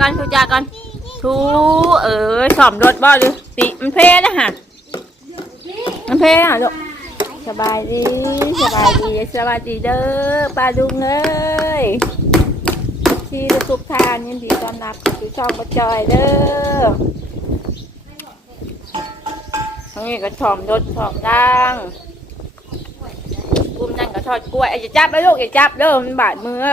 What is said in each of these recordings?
กันทุจากันทูเออสอมรถบ่หรือติมันเพนะฮะมันเพนะลูกสบายดีสบายดีสบายดีเด้อปลาดุงเอ้ยที่ทุกทานยินดีต้อนรับสู่ช่องกระจอยเด้อทั้งนี้ก็ชอมรถชอมดังกุ้มนั่นก็ทอดกล้วยอย่าจับนะลูกอย่าจับเด้อมันบาดมือ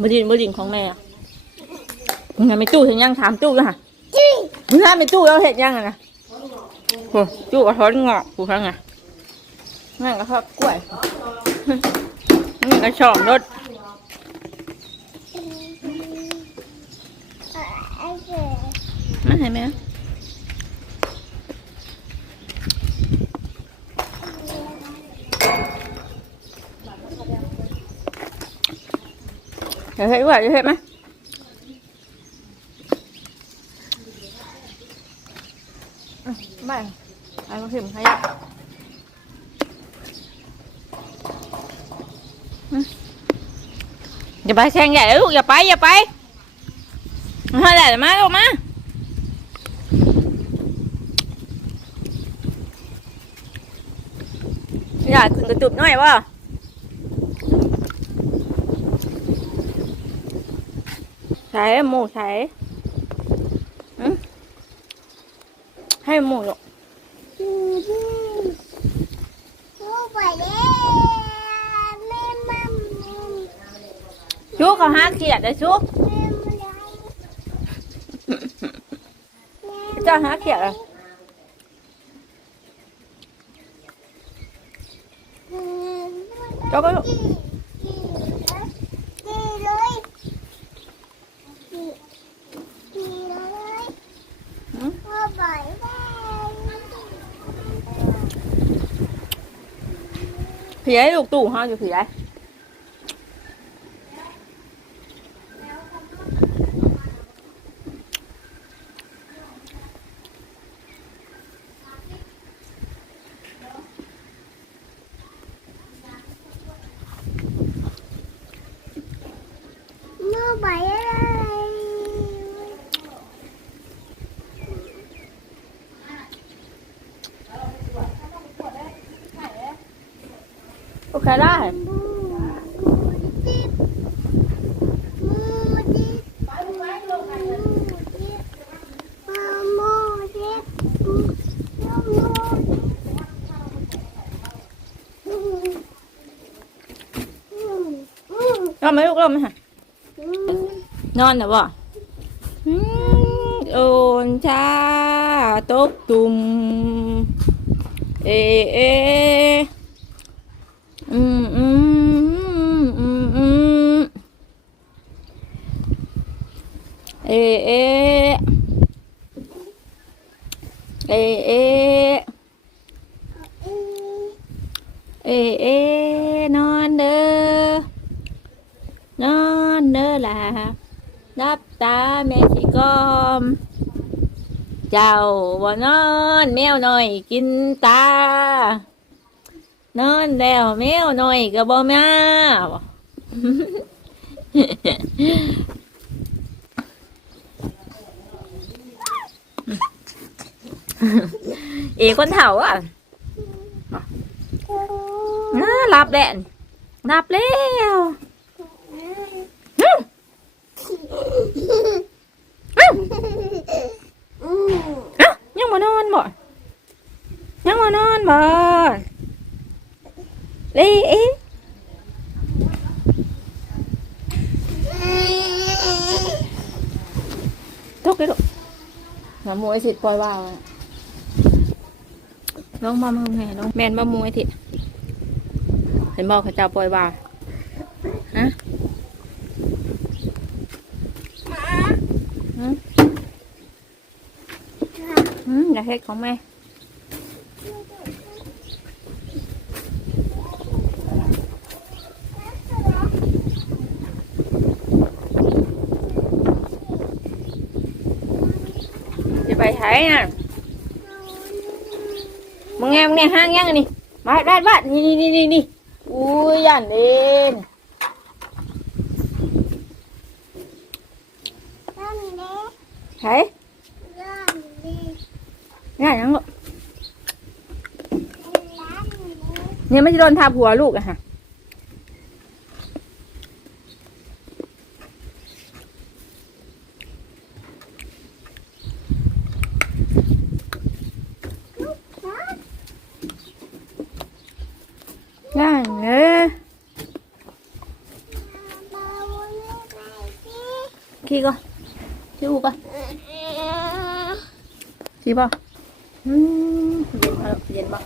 มือดินมือดินของแม่ มึงทำไม่ตู้เห็นยังถามตู้ด้วยค่ะมึงทำไม่ตู้แล้วเห็นยังอะนะโอ้ตู้กระท้อนงอกกูทั้งไงนั่นก็ทอดกล้วยนี่ก็ชอบรถมาเห็นไหมเห็นไหมเห็นไหม ม่ไอ้ก็เห็นให้อย่าไปแซงใหญ่ลูกอย่าไปอย่าไปมาแหละมาลูกมาอยากขึ้นกระตุบหน่อยป่ะใช้หมูใช้ ให้หมูลูก chú còn hát kia đấy chú cho ผีให้ลูกตู่เฮาอยู่ผีไอ rồi mấy lúc đâu hả non rồi bỏ ôn cha tốt tùm ê ê ừ ừ ừ ừ ê ê ê ê ê ê ล่ะนับตาเม่สิกอม เจ้าบ่นอน แมวหน่อยกินตา นอนแล้วแมวหน่อยก็บ่มาเอ๋คนเฒ่าอะน่ารับแหละรับแล้วฮึ่มฮึ่มเอ้า ยังมานอนบ่ยังมานอนบ่เลยเอ๊ะทุกข์เลยลูกน้ำมวยสิปล่อยว่าวอะน้องมามึงไงน้องแมนมามวยทิเห็นบอกเขาเจ้าปล่อยว่าวฮะอืมอืมอย่า เฮ็ดของแม่จะไปไทยน่ะมึงแงมึงแงห้างยังอันนี่มาบ้านบ้านนี่นี่นี่นี่นี่อุ้ยยันเองใช่ ง่ายยังลูกเนี่ยไม่จะโดนทาผัวลูกอะฮะง่ายเลยขี้ก็ขี้อูก็ขี้ป่ะ อืมเย็นป่ะเย็นป่ะ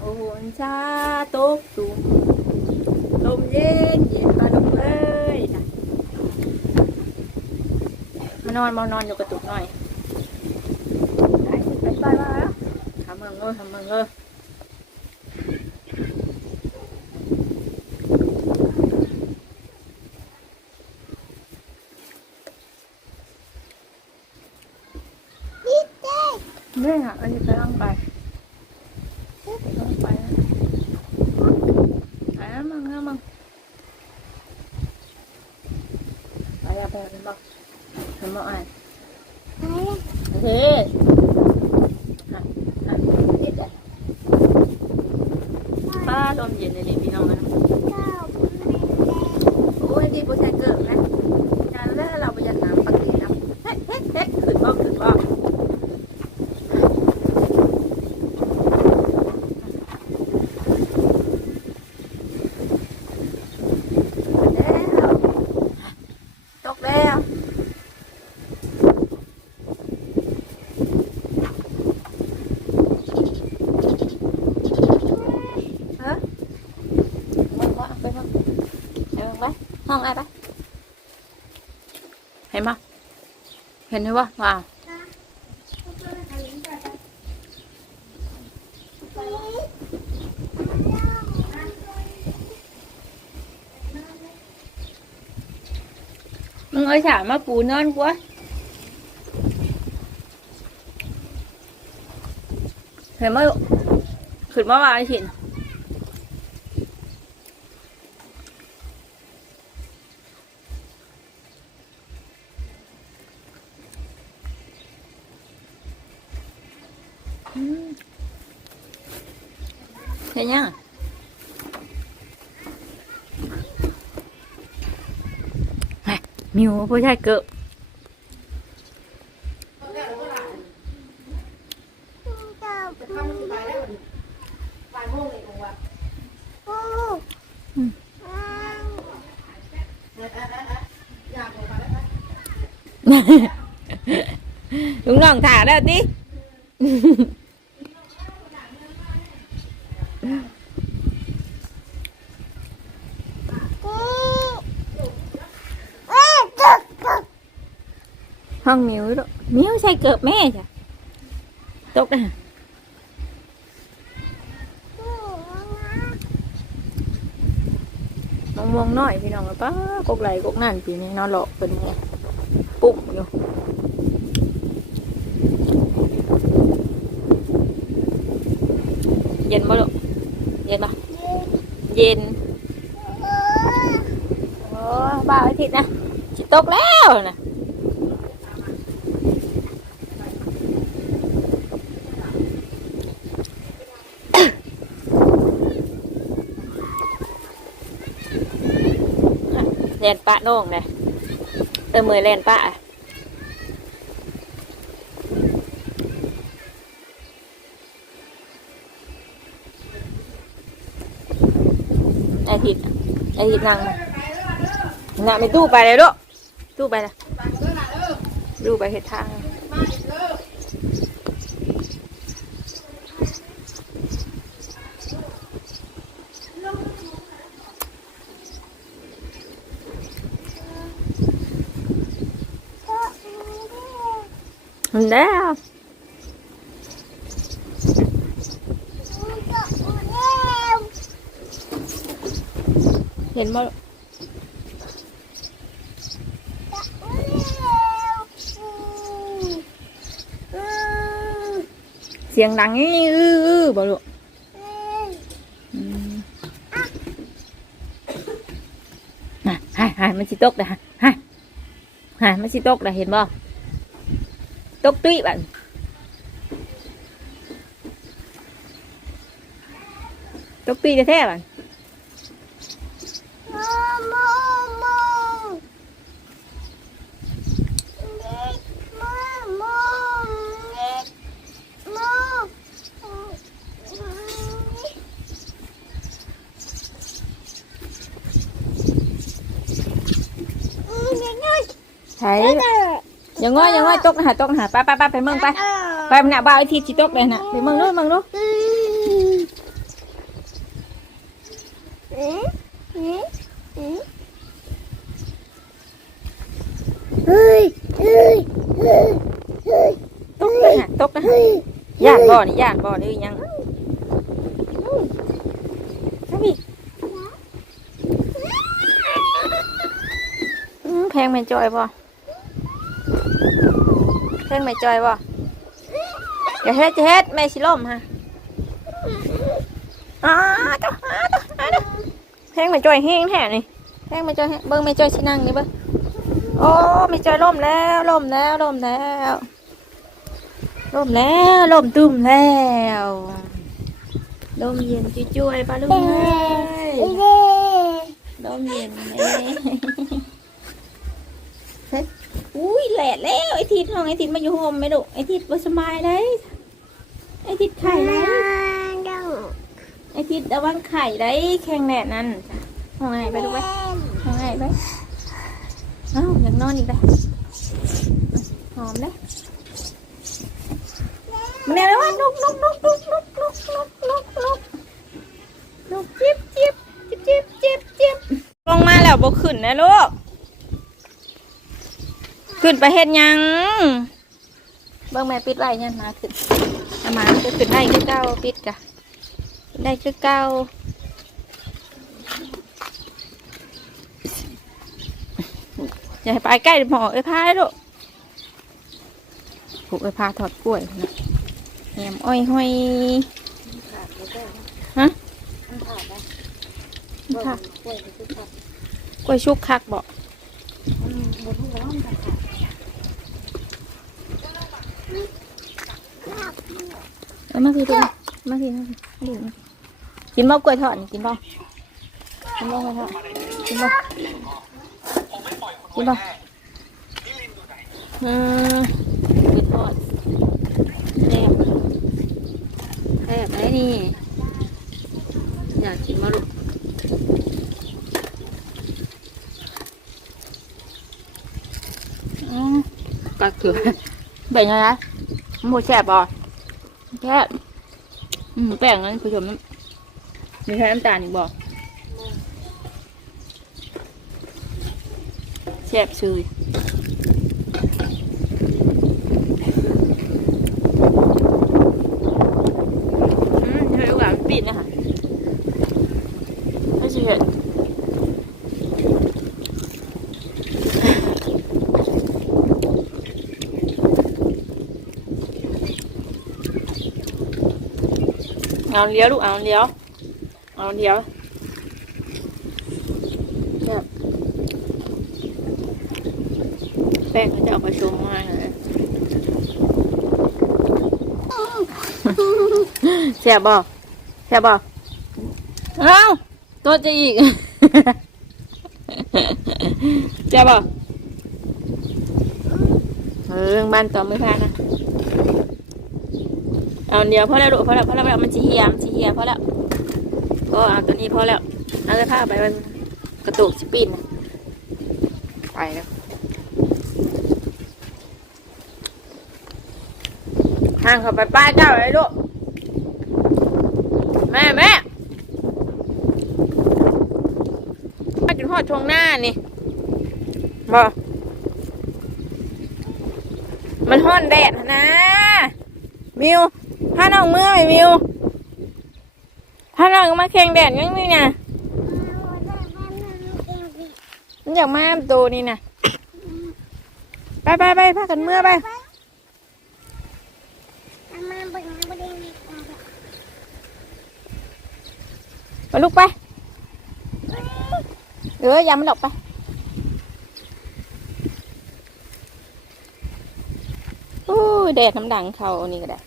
โอ้ยชาตกสูงลมเย็นเย็นมาลงเลยนะมานอนมานอนอยู่กระตุกหน่อยไปไปไปมาแล้วทำมึงเออทำมึงเออ นี่ค่ะอันนี้ไปร่างไปกำลังไปนะไปแล้วมั่งแล้วมั่งไปแล้วไปแล้วเห็นบอกเห็นบอกอ่านโอเคอะอะนิดเดียวป้าลมเย็นในนี้พี่น้องนะโอ้ยดีผู้ชายเกิดนะงานแล้วเราประหยัดน้ำปกตินะเฮ้เฮ้เฮ้ขึ้นบอกขึ้นบอก แล้วตกแล้วฮะมึงก็เอาไปห้องเอาไปห้องอะไรไปเห็นปะ เห็นไหมวะว้าวมึงเอาฉามาปูนอนกว่าเห็นไหมขึ้นมาว่าไอ้ฉิน เห็นยังแหม่มิวผู้ชายเกิบลุงน้องถ่าแล้วติ ห้องมิวลูกมิวใส่เกิบแม่จ้ะตกนะมองมองหน่อยพี่น้องป้ากกไหลกกนั่นปีนี้นอนหลอกเป็นไงปุ่มอยู่เย็นบ่ลูกเย็นปะเย็นโอ้บ้าอาทิตย์นะจิตกแล้วนะ เล่นปะโน่งเลยเออมือเล่นปะอะไอทิดไอทิดนั่งมาน่ะไปตู้ไปเลยลูกตู้ไปนะดูไปเหตุทาง แล้วเห็นบ่เสียงดังนี่อื้ออื้อบ่ลูกอืมน่ะหายหายมันสิตกเลยฮะหายหายมันสิตกเลยเห็นบ่ tốt tuy bạn. Tốt tuy như thế à bạn? Thấy อย่างง้อยอย่างง้อยตกนะฮะตกนะฮะไปไปไปไปเมืองไปไปมันหนาบ้านไอทีจิตกเลยนะไปเมืองนู้นเมืองนู้นเฮ้ยเฮ้ยเฮ้ยเฮ้ยตกนะฮะตกนะฮะย่านบ่อนี่ย่านบ่อนี่ยังเอาพี่อืมแพงไม่จอยบ่ แพงไม่จอยบ่อย่าเฮ็ดอย่าเฮ็ดแม่สิล่มฮะอ้าจ้าอ้าจ้าอ้าจ้งไม่จอยแห้งแท้นี่แพงไม่จอยแห้งเบิ่งไม่จอยสินั่งนี่เบิ่งโอ้ไม่จอยล่มแล้วล่มแล้วล่มแล้วล่มแล้วล่มตุ้มแล้วลมเย็นจุ้ยๆปลูกเอ้ย เด้ ลมเย็นเลย เฮ้ยอุ้ยแหลด แล้องไอ้ทิดมาอยู่โฮมไหมลูกไอ้ทิดบ่สบายได้ไอ้ทิดไข่ได้ไอ้ทิดระวังไข่ได้แข่งแดดนั่นห้องไงไปลูไปห้องไงไปเอ้าอยากนอนอีกแล้วหอมเลยมันเนี่ยแล้วว่านุกนุกนุกนุกนุกนุกนุกนุกนุกนุกจิบจิบจิบจิบจิบจิบลงมาแล้วบ่ขึ้นนะลูก ขึ้นไปเฮ็ดหยังเบิ่งแม่ปิดไว้ยันมาขึ้นเอามาก็ขึ้นได้คือเก่าปิดกะขึ้นได้คือเก่าอย่าให้ไปใกล้หมอเอ้ยพายลูกผูกเอ้ยพาถอดกล้วยนะแหมอ้อยห้อยฮะค่ะกล้วยชุกคักบอก เอามาทีดูมาทีมาทีดูมากินบ่กล้วยทอดนี่กินบ่กินบ่กล้วยทอดกินบ่กินบ่อืมกล้วยทอดแซ่บแซ่บไอ้นี่อยากกินบ่ลูก ก็คือเป็นไงนะมันบ่แซ่บอะแค่แป้งนั้นผู้ชมน้ำมีแค่น้ำตาลอีกบอกแซ่บซื่อมเฮ้ยหวานปิดนะคะไม่ใช่เห็ด เอาเลี้ยวลูกเอาเลี้ยว เอาเลี้ยวแบบแป้งเขาจะเอาไปชงมากเลยแซ่บบ่แซ่บบ่เอ้าตัวจะอีกแซ่บบ่เออบ้านต่อไม่พลาดนะ เอาเดียวพอแล้วลูกพอแล้วพอแล้วมันจีเฮียมจีเฮียพอแล้วก็เอาตัวนี้พอแล้วเอาเลยผ้าไปมันกระตุกสปินไปแล้วห่างเข้าไปป้าเจ้าเลยลูกแม่แม่มากินหอดทวงหน้านี่บอมันห้อนแดดนะมิวาน้องเมื่อไหมมิวพาน้องมาแข่งแดดยังนี่นะมันอยากมาโตนี่นะไปไปไปพากันเมื่อไปมาเบิ่งบ่ไปลูกไปเอออยามันหลอกไปโอ้แดดน้ำดังเขาอันนี้ก็ได้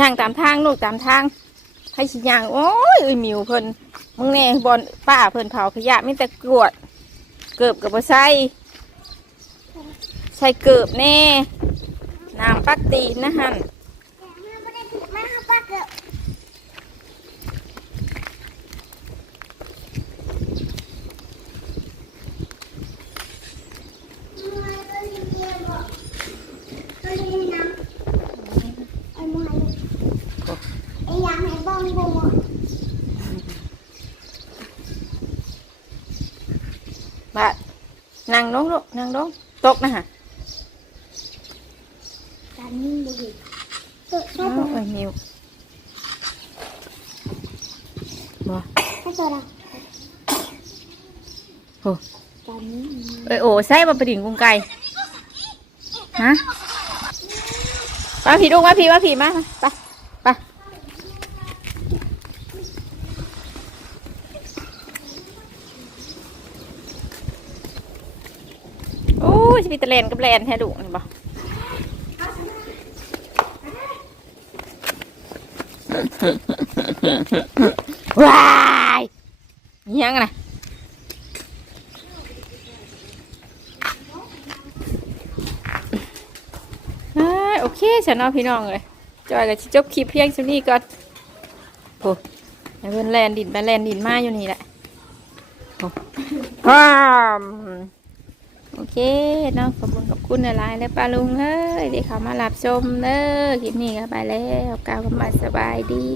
ย่างตามทางลูกตามทางให้สิย่างโอ้ยเอ้ยมิวเพิ่นมึงแน่บอลป้าเพิ่นเผาขยะไม่แต่กรวด เกือบกับใส่ใส่เกือบแน่น้ำปักตีนนะฮัน มาไม่ได้ถูกมาป้าเกิดมาตัวนี้เรียนบอกตัวนี้นะไอ้มาไอ้ยังให้บ้องบัว บาด นั่งลงลูกนั่งลงตกนะฮะการนิ่งดูดิเอออ้าใช่ตัววไอ้ยหมิวบ่ใช่ตัวเราโอ้การนิ่งเอ้ยโอ้ใส่มาประดิ่งกุ้งไก่ฮะมาพี่ลูกมาพี่มาพี่มาไป ไปโอ้ยชีวิตตะเลนกับแลนแท้ดุนี่บ่ว้ายอิหยังนะอ่าโอเคฉันเอาพี่น้องเลยจอยกับจบคลิปเพียงชุนี้ก่อนโอ้ยเพิ่นแลนดินไปแลนดินมาอยู่นี่แหละโอ้ว้ามโอ เคเนาะขอบคุณขอบคุณหลายๆและป้าลุงเฮ้ยที่เขามารับชมเด้อคลิปนี้ก็ไปแล้วกล่าวกันมาสบายดี